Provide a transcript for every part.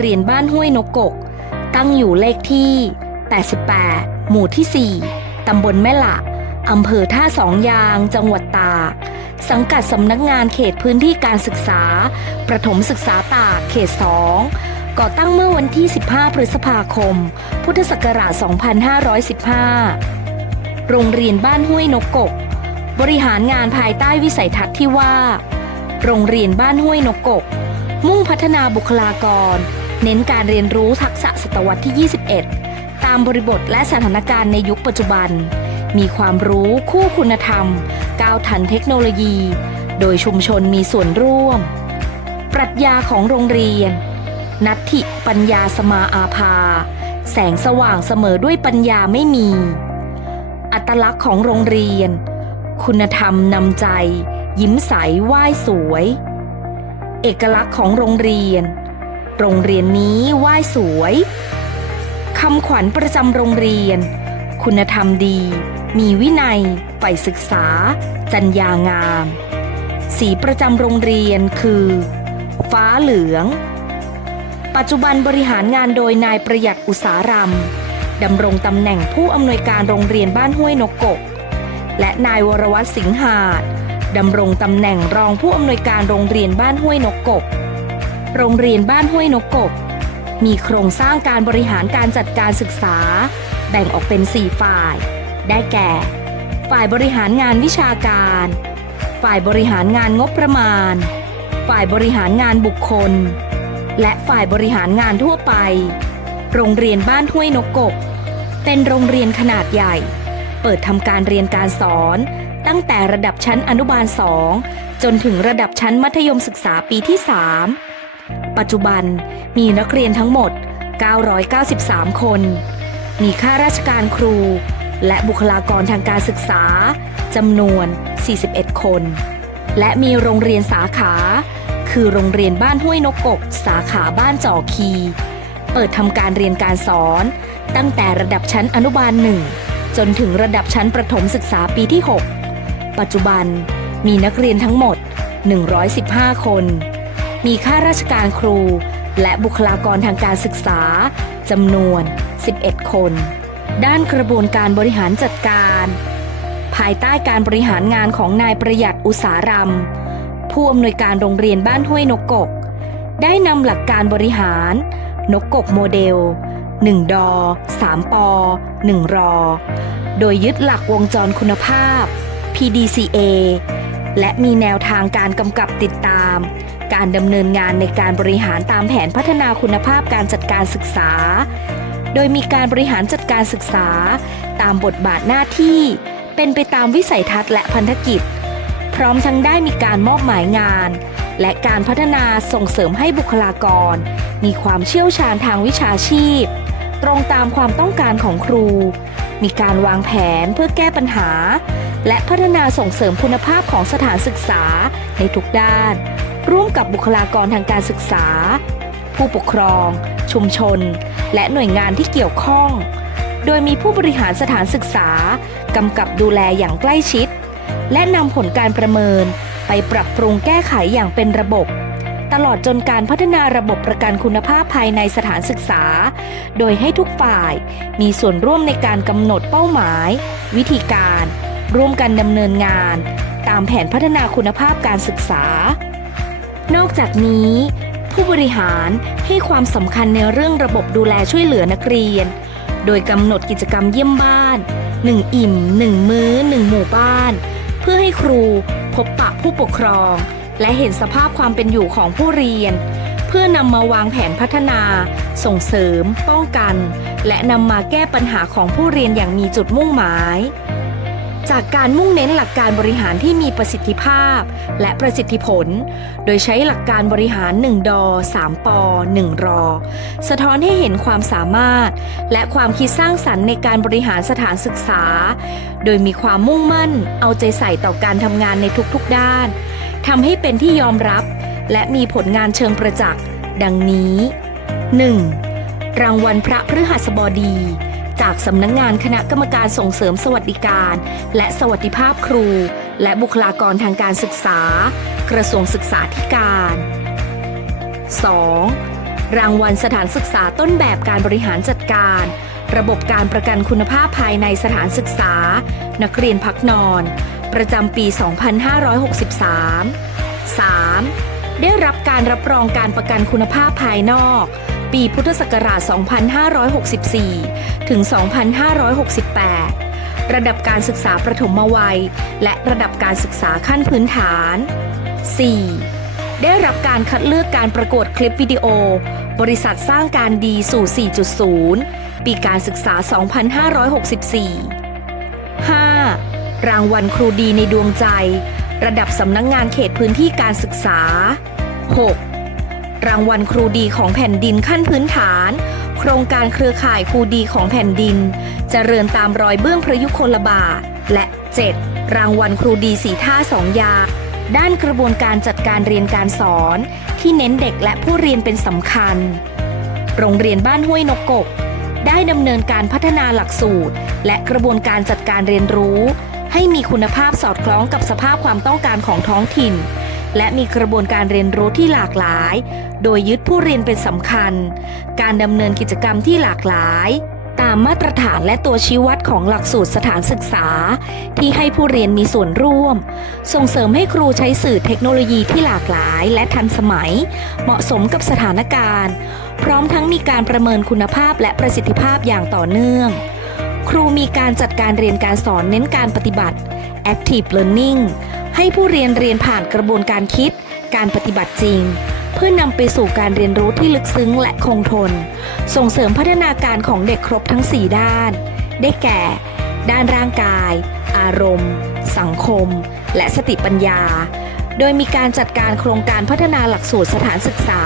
เรียนบ้านห้วยนกกก ตั้งอยู่เลขที่ 88 หมู่ที่ 4 ตำบลแม่ละอำเภอท่าสองยาง จังหวัดตาก สังกัดสำนักงานเขตพื้นที่การศึกษา ประถมศึกษาตากเขต 2 ก่อตั้งเมื่อวันที่ 15 พฤษภาคม พุทธศักราช 2515 โรงเรียนบ้านห้วยนกกก บริหารงานภายใต้วิสัยทัศน์ที่ว่า โรงเรียนบ้านห้วยนกกก มุ่งพัฒนาบุคลากร เน้นการเรียนรู้ทักษะศตวรรษที่ 21 ตามบริบทและสถานการณ์ในยุคปัจจุบัน มีความรู้คู่คุณธรรม ก้าวทันเทคโนโลยี โดยชุมชนมีส่วนร่วม ปรัชญาของโรงเรียน นัตถิปัญญาสมาอาภา แสงสว่างเสมอด้วยปัญญาไม่มี อัตลักษณ์ของโรงเรียน คุณธรรมนำใจ ยิ้มใสไหว้สวย เอกลักษณ์ของโรงเรียน โรงเรียนนี้ไหว้สวยคำขวัญประจำโรงเรียน คุณธรรมดี มีวินัยใฝ่ศึกษา จัญญางาม สีประจำโรงเรียนคือ ฟ้าเหลือง ปัจจุบันบริหารงานโดยนายประหยัดอุตสารำดำรงตำแหน่งผู้อำนวยการโรงเรียนบ้านห้วยนกกก และนายวรวัตรสิงหาดดำรงตำแหน่งรองผู้อำนวยการโรงเรียนบ้านห้วยนกกก โรงเรียนบ้านห้วยนกกกมีโครงสร้างการบริหารการจัดการศึกษา แบ่งออกเป็น 4 ฝ่าย ได้แก่ ฝ่ายบริหารงานวิชาการ ฝ่ายบริหารงานงบประมาณ ฝ่ายบริหารงานบุคคล และฝ่ายบริหารงานทั่วไป โรงเรียนบ้านห้วยนกกกเป็นโรงเรียนขนาดใหญ่ เปิดทำการเรียนการสอนตั้งแต่ระดับชั้นอนุบาล 2 จนถึงระดับชั้นมัธยมศึกษาปีที่ 3 ปัจจุบันมีนักเรียนทั้งหมด 993 คน มีข้าราชการครู และบุคลากรทางการศึกษาจำนวน 41 คน และมีโรงเรียนสาขา คือโรงเรียนบ้านห้วยนกกกสาขาบ้านจ่อคี เปิดทำการเรียนการสอน ตั้งแต่ระดับชั้นอนุบาลหนึ่งจนถึงระดับชั้นประถมศึกษาปีที่ 6 ปัจจุบันมีนักเรียนทั้งหมด 115 คน มีข้าราชการครู และบุคลากรทางการศึกษาจำนวน 11 คน ด้านกระบวนการบริหารจัดการ ภายใต้การบริหารงานของนายประหยัดอุตสารำผู้อำนวยการโรงเรียนบ้านห้วยนกกก ได้นำหลักการบริหาร นกกกโมเดล 1 ดอ 3 ปอ 1 รอ โดยยึดหลักวงจรคุณภาพ PDCA และมีแนวทางการกำกับติดตาม การดำเนินงานในการบริหารตามแผนพัฒนาคุณภาพการจัดการศึกษา โดยมีการบริหารจัดการศึกษา ตามบทบาทหน้าที่ เป็นไปตามวิสัยทัศน์และพันธกิจ พร้อมทั้งได้มีการมอบหมายงาน และการพัฒนาส่งเสริมให้บุคลากร มีความเชี่ยวชาญทางวิชาชีพ ตรงตามความต้องการของครู มีการวางแผนเพื่อแก้ปัญหาและพัฒนาส่งเสริมคุณภาพของสถานศึกษาในทุกด้าน ร่วมกับบุคลากรทางการศึกษา ผู้ปกครอง ชุมชน และหน่วยงานที่เกี่ยวข้อง โดยมีผู้บริหารสถานศึกษากำกับดูแลอย่างใกล้ชิด และนำผลการประเมินไปปรับปรุงแก้ไขอย่างเป็นระบบ ตลอดจนการพัฒนาระบบประกันคุณภาพภายในสถานศึกษา โดยให้ทุกฝ่ายมีส่วนร่วมในการกำหนดเป้าหมาย วิธีการ ร่วมกันดำเนินงาน ตามแผนพัฒนาคุณภาพการศึกษา นอกจากนี้ ผู้บริหารให้ความสำคัญในเรื่องระบบดูแลช่วยเหลือนักเรียน โดยกำหนดกิจกรรมเยี่ยมบ้าน 1 อิ่ม 1 มื้อ 1 หมู่บ้าน เพื่อให้ครูพบปะผู้ปกครอง และเห็นสภาพความเป็นอยู่ของผู้เรียน เพื่อนำมาวางแผนพัฒนา ส่งเสริม ป้องกัน และนำมาแก้ปัญหาของผู้เรียนอย่างมีจุดมุ่งหมาย จากการมุ่งเน้นหลักการบริหารที่มีประสิทธิภาพ และประสิทธิผล โดยใช้หลักการบริหาร 1 ดอ 3 ปอ 1 รอ สะท้อนให้เห็นความสามารถ และความคิดสร้างสรรค์ในการบริหารสถานศึกษา โดยมีความมุ่งมั่น เอาใจใส่ต่อการทำงานในทุกๆด้านทำให้เป็นที่ยอมรับ และมีผลงานเชิงประจักษ์ ดังนี้ 1. รางวัลพระพฤหัสบดี จากสำนักงงานคณะกรรมการส่งเสริมสวัสดิการ และสวัสดิภาพครู และบุคลากรทางการศึกษา กระทรวงศึกษาธิการ 2. รางวัลสถานศึกษาต้นแบบการบริหารจัดการ ระบบการประกันคุณภาพภายในสถานศึกษา นักเรียนพักนอน ประจำปี 2563 3. ได้รับการรับรองการประกันคุณภาพภายนอก ปีพุทธศักราช 2564 ถึง 2568 ระดับการศึกษาประถมวัย และระดับการศึกษาขั้นพื้นฐาน 4. ได้รับการคัดเลือกการประกวดคลิปวิดีโอ บริษัทสร้างการดีสู่ 4.0 ปีการศึกษา 2564 5. รางวัลครูดีในดวงใจ ระดับสำนักงงานเขตพื้นที่การศึกษา 6. รางวัลครูดีของแผ่นดินขั้นพื้นฐาน โครงการเครือข่ายครูดีของแผ่นดินจเจริญตามรอยเบื้องพระยุคลบาทและ 7. รางวัลครูดีสีท่าสองยา ด้านกระบวนการจัดการเรียนการสอน ที่เน้นเด็กและผู้เรียนเป็นสำคัญ โรงเรียนบ้านห้วยนกกกได้ดำเนินการพัฒนาหลักสูตร และกระบวนการจัดการเรียนรู้ ให้มีคุณภาพสอดคล้องกับสภาพความต้องการของท้องถิ่น และมีกระบวนการเรียนรู้ที่หลากหลาย โดยยึดผู้เรียนเป็นสำคัญ การดำเนินกิจกรรมที่หลากหลาย ตามมาตรฐานและตัวชี้วัดของหลักสูตรสถานศึกษา ที่ให้ผู้เรียนมีส่วนร่วม ส่งเสริมให้ครูใช้สื่อเทคโนโลยีที่หลากหลายและทันสมัย เหมาะสมกับสถานการณ์ พร้อมทั้งมีการประเมินคุณภาพและประสิทธิภาพอย่างต่อเนื่อง ครูมีการจัดการเรียนการสอนเน้นการปฏิบัติ active learning ให้ผู้เรียนเรียนผ่านกระบวนการคิด การปฏิบัติจริง เพื่อนำไปสู่การเรียนรู้ที่ลึกซึ้งและคงทน ส่งเสริมพัฒนาการของเด็กครบทั้ง 4 ด้าน ได้แก่ ด้านร่างกาย อารมณ์ สังคม และสติปัญญา โดยมีการจัดการโครงการพัฒนาหลักสูตรสถานศึกษา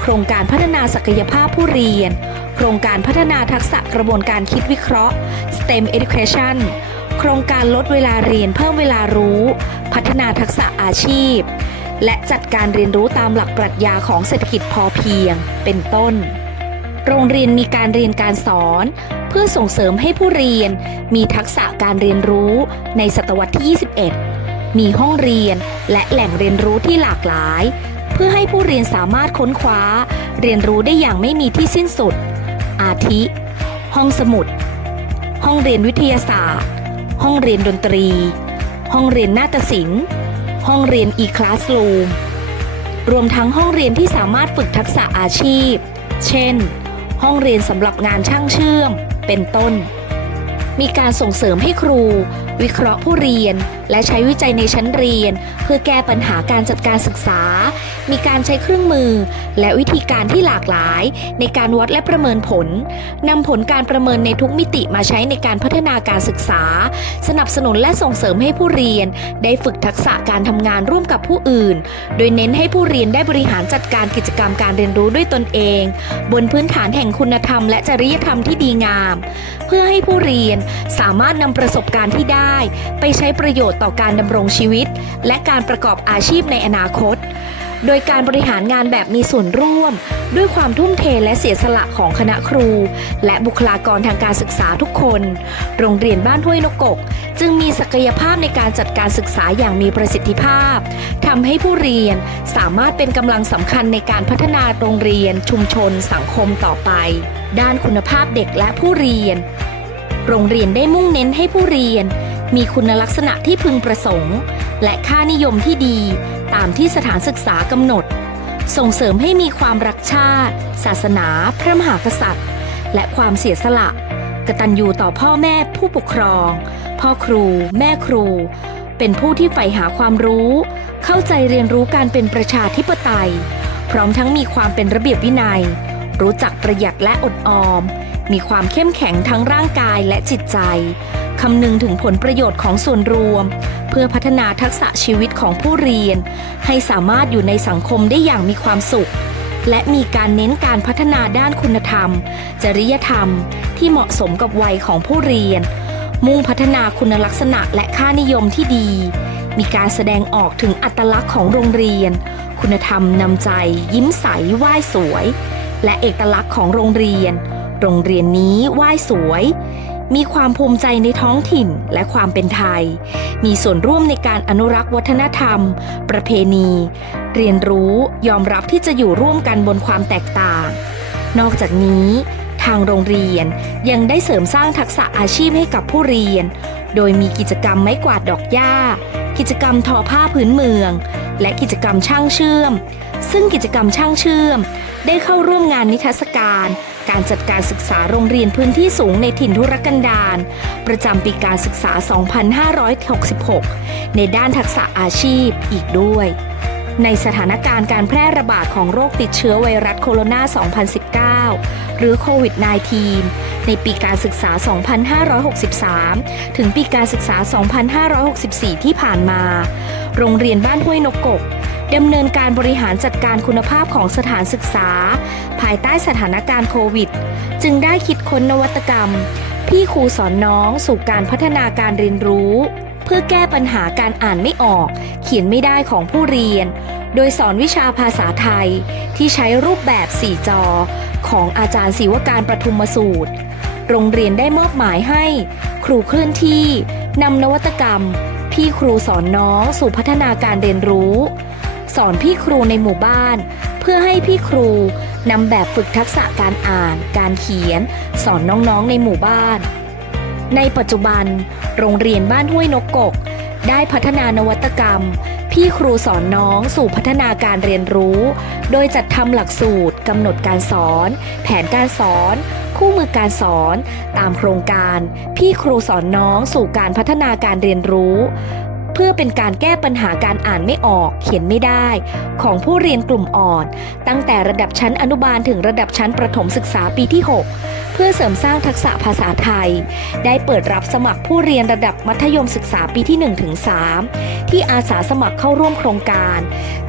โครงการพัฒนาศักยภาพผู้เรียน โครงการพัฒนาทักษะกระบวนการคิดวิเคราะห์ STEM Education โครงการลดเวลาเรียนเพิ่มเวลารู้ พัฒนาทักษะอาชีพ และจัดการเรียนรู้ตามหลักปรัชญาของเศรษฐกิจพอเพียง เป็นต้น โรงเรียนมีการเรียนการสอน เพื่อส่งเสริมให้ผู้เรียน มีทักษะการเรียนรู้ในศตวรรษที่ 21 มีห้องเรียนและแหล่งเรียนรู้ที่หลากหลาย เพื่อให้ผู้เรียนสามารถค้นคว้า เรียนรู้ได้อย่างไม่มีที่สิ้นสุด อาทิ ห้องสมุด ห้องเรียนวิทยาศาสตร์ ห้องเรียนดนตรี ห้องเรียนนาฏศิลป์ ห้องเรียน e-classroom รวมทั้งห้องเรียนที่สามารถฝึกทักษะอาชีพ เช่น ห้องเรียนสำหรับงานช่างเชื่อม เป็นต้น มีการส่งเสริมให้ครู วิเคราะห์ผู้เรียน และใช้วิจัยในชั้นเรียน เพื่อแก้ปัญหาการจัดการศึกษา มีการใช้เครื่องมือ และวิธีการที่หลากหลาย ในการวัดและประเมินผลนำผลการประเมินในทุกมิติมาใช้ในการพัฒนาการศึกษา สนับสนุนและส่งเสริมให้ผู้เรียน ได้ฝึกทักษะการทำงานร่วมกับผู้อื่น โดยเน้นให้ผู้เรียนได้บริหารจัดการกิจกรรมการเรียนรู้ด้วยตนเอง บนพื้นฐานแห่งคุณธรรม และจริยธรรมที่ดีงาม เพื่อให้ผู้เรียนสามารถนำประสบการณ์ที่ได้ ไปใช้ประโยชน์ต่อการดำรงชีวิต และการประกอบอาชีพในอนาคต โดยการบริหารงานแบบมีส่วนร่วม ด้วยความทุ่มเทและเสียสละของคณะครู และบุคลากรทางการศึกษาทุกคน โรงเรียนบ้านห้วยนกกก จึงมีศักยภาพในการจัดการศึกษาอย่างมีประสิทธิภาพทำให้ผู้เรียนสามารถเป็นกำลังสำคัญในการพัฒนาโรงเรียน ชุมชน สังคมต่อไป ด้านคุณภาพเด็กและผู้เรียน โรงเรียนได้มุ่งเน้นให้ผู้เรียน มีคุณลักษณะที่พึงประสงค์ และค่านิยมที่ดี ตามที่สถานศึกษากำหนด ส่งเสริมให้มีความรักชาติ ศาสนา พระมหากษัตริย์ และความเสียสละ กตัญญูต่อพ่อแม่ผู้ปกครอง พ่อครู แม่ครู เป็นผู้ที่ใฝ่หาความรู้ เข้าใจเรียนรู้การเป็นประชาธิปไตย พร้อมทั้งมีความเป็นระเบียบวินัย รู้จักประหยัดและอดออม มีความเข้มแข็งทั้งร่างกายและจิตใจ คำนึงถึงผลประโยชน์ของส่วนรวม เพื่อพัฒนาทักษะชีวิตของผู้เรียน ให้สามารถอยู่ในสังคมได้อย่างมีความสุข และมีการเน้นการพัฒนาด้านคุณธรรม จริยธรรม ที่เหมาะสมกับวัยของผู้เรียน มุ่งพัฒนาคุณลักษณะและค่านิยมที่ดี มีการแสดงออกถึงอัตลักษณ์ของโรงเรียน คุณธรรมนำใจ ยิ้มใสไหว้สวย และเอกลักษณ์ของโรงเรียน โรงเรียนนี้ไหว้สวย มีความภูมิใจในท้องถิ่นและความเป็นไทย มีส่วนร่วมในการอนุรักษ์วัฒนธรรม ประเพณี เรียนรู้ยอมรับที่จะอยู่ร่วมกันบนความแตกต่าง นอกจากนี้ทางโรงเรียนยังได้เสริมสร้างทักษะอาชีพให้กับผู้เรียน โดยมีกิจกรรมไม้กวาดดอกหญ้า กิจกรรมทอผ้าพื้นเมือง และกิจกรรมช่างเชื่อม ซึ่งกิจกรรมช่างเชื่อม ได้เข้าร่วมงานนิทรรศการ การจัดการศึกษาโรงเรียนพื้นที่สูงในถิ่นทุรกันดารประจำปีการศึกษา 2566 ในด้านทักษะอาชีพอีกด้วย ในสถานการณ์การแพร่ระบาดของโรคติดเชื้อไวรัสโคโรนา 2019 หรือโควิด -19 ในปีการศึกษา 2563 ถึงปีการศึกษา 2564 ที่ผ่านมา โรงเรียนบ้านห้วยนกกก ดำเนินการบริหารจัดการคุณภาพของสถานศึกษา ภายใต้สถานการณ์โควิด จึงได้คิดค้นนวัตกรรม พี่ครูสอนน้องสู่การพัฒนาการเรียนรู้ เพื่อแก้ปัญหาการอ่านไม่ออก เขียนไม่ได้ของผู้เรียน โดยสอนวิชาภาษาไทย ที่ใช้รูปแบบ 4 จอ ของอาจารย์ศิวการประทุมสูตร โรงเรียนได้มอบหมายให้ ครูเคลื่อนที่นำนวัตกรรม พี่ครูสอนน้องสู่พัฒนาการเรียนรู้ สอนพี่ครูในหมู่บ้าน เพื่อให้พี่ครูนำแบบฝึกทักษะการอ่าน การเขียน สอนน้องๆในหมู่บ้าน ในปัจจุบัน โรงเรียนบ้านห้วยนกกก ได้พัฒนานวัตกรรม พี่ครูสอนน้องสู่พัฒนาการเรียนรู้ โดยจัดทำหลักสูตรกำหนดการสอน แผนการสอน คู่มือการสอน ตามโครงการ พี่ครูสอนน้องสู่การพัฒนาการเรียนรู้ เพื่อเป็นการแก้ปัญหาการอ่านไม่ออก เขียนไม่ได้ ของผู้เรียนกลุ่มอ่อน ตั้งแต่ระดับชั้นอนุบาลถึงระดับชั้นประถมศึกษาปีที่ 6เพื่อเสริมสร้างทักษะภาษาไทย ได้เปิดรับสมัครผู้เรียนระดับมัธยมศึกษาปีที่ 1-3 ที่อาสาสมัครเข้าร่วมโครงการ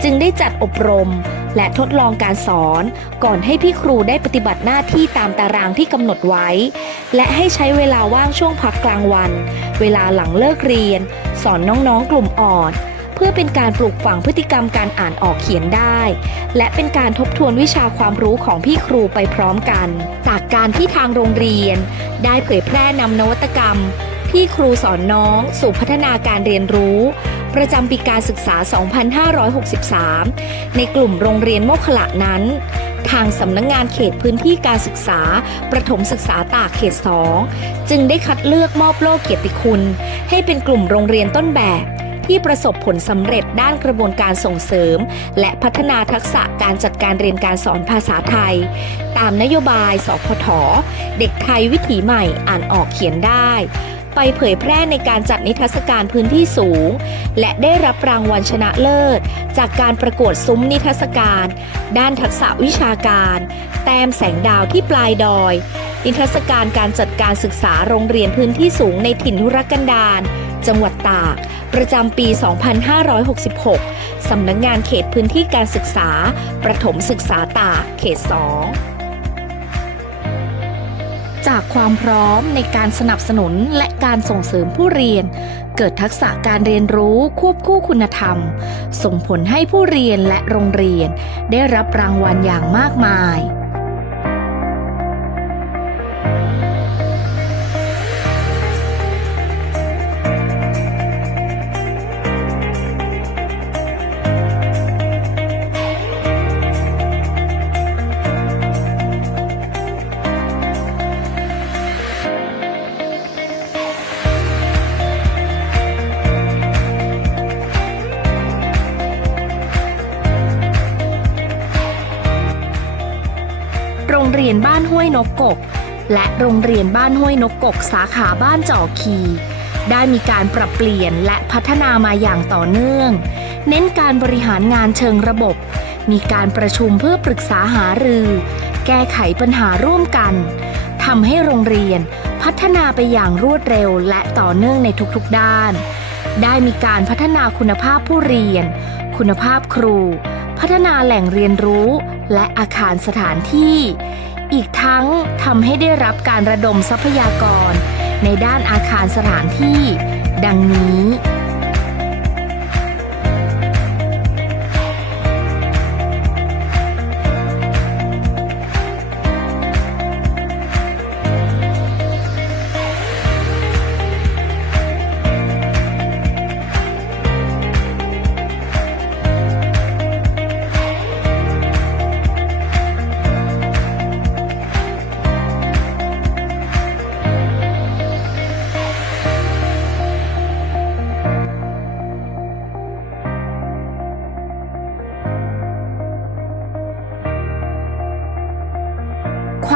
จึงได้จัดอบรม และทดลองการสอน ก่อนให้พี่ครูได้ปฏิบัติหน้าที่ตามตารางที่กำหนดไว้ และให้ใช้เวลาว่างช่วงพักกลางวัน เวลาหลังเลิกเรียน สอนน้องๆกลุ่มอ่อน พื่อเป็นการปลูกฝังพฤติกรรมการอ่านออกเขียนได้ และเป็นการทบทวนวิชาความรู้ของพี่ครูไปพร้อมกัน จากการที่ทางโรงเรียน ได้เผยแพร่นำนวัตกรรม พี่ครูสอนน้องสู่พัฒนาการเรียนรู้ ประจำปีการศึกษา 2563 ในกลุ่มโรงเรียนโมกขละนั้น ทางสำนักงงานเขตพื้นที่การศึกษา ประถมศึกษาตากเขต 2 จึงได้คัดเลือกมอบโล่เกียรติคุณ ให้เป็นกลุ่มโรงเรียนต้นแบบ ที่ประสบผลสำเร็จด้านกระบวนการส่งเสริม และพัฒนาทักษะการจัดการเรียนการสอนภาษาไทย ตามนโยบาย สพท เด็กไทยวิถีใหม่อ่านออกเขียนได้ ไปเผยแพร่ในการจัดนิทรรศการพื้นที่สูง และได้รับรางวัลชนะเลิศ จากการประกวดซุ้มนิทรรศการ ด้านทักษะวิชาการ แต้มแสงดาวที่ปลายดอย นิทรรศการการจัดการศึกษาโรงเรียนพื้นที่สูงในถิ่นทุรกันดารจังหวัดตาก ประจำปี 2566 สำนักงงานเขตพื้นที่การศึกษา ประถมศึกษาตากเขต 2จากความพร้อมในการสนับสนุนและการส่งเสริมผู้เรียน เกิดทักษะการเรียนรู้ควบคู่คุณธรรม ส่งผลให้ผู้เรียนและโรงเรียน ได้รับรางวัลอย่างมากมาย กกก และโรงเรียนบ้านห้วยนกกก สาขาบ้านจอคี ได้มีการปรับเปลี่ยนและพัฒนามาอย่างต่อเนื่อง เน้นการบริหารงานเชิงระบบ มีการประชุมเพื่อปรึกษาหารือ แก้ไขปัญหาร่วมกันทำให้โรงเรียนพัฒนาไปอย่างรวดเร็วและต่อเนื่องในทุกๆด้าน ได้มีการพัฒนาคุณภาพผู้เรียน คุณภาพครู พัฒนาแหล่งเรียนรู้ และอาคารสถานที่ อีกทั้งทำให้ได้รับการระดมทรัพยากร ในด้านอาคารสถานที่ ดังนี้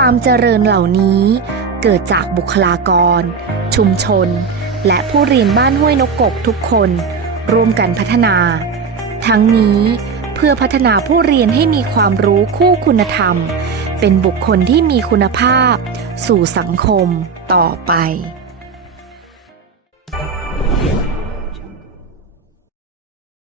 ความเจริญเหล่านี้ เกิดจากบุคลากร ชุมชน และผู้เรียนบ้านห้วยนกกกทุกคน ร่วมกันพัฒนา ทั้งนี้เพื่อพัฒนาผู้เรียนให้มีความรู้คู่คุณธรรม เป็นบุคคลที่มีคุณภาพ สู่สังคมต่อไป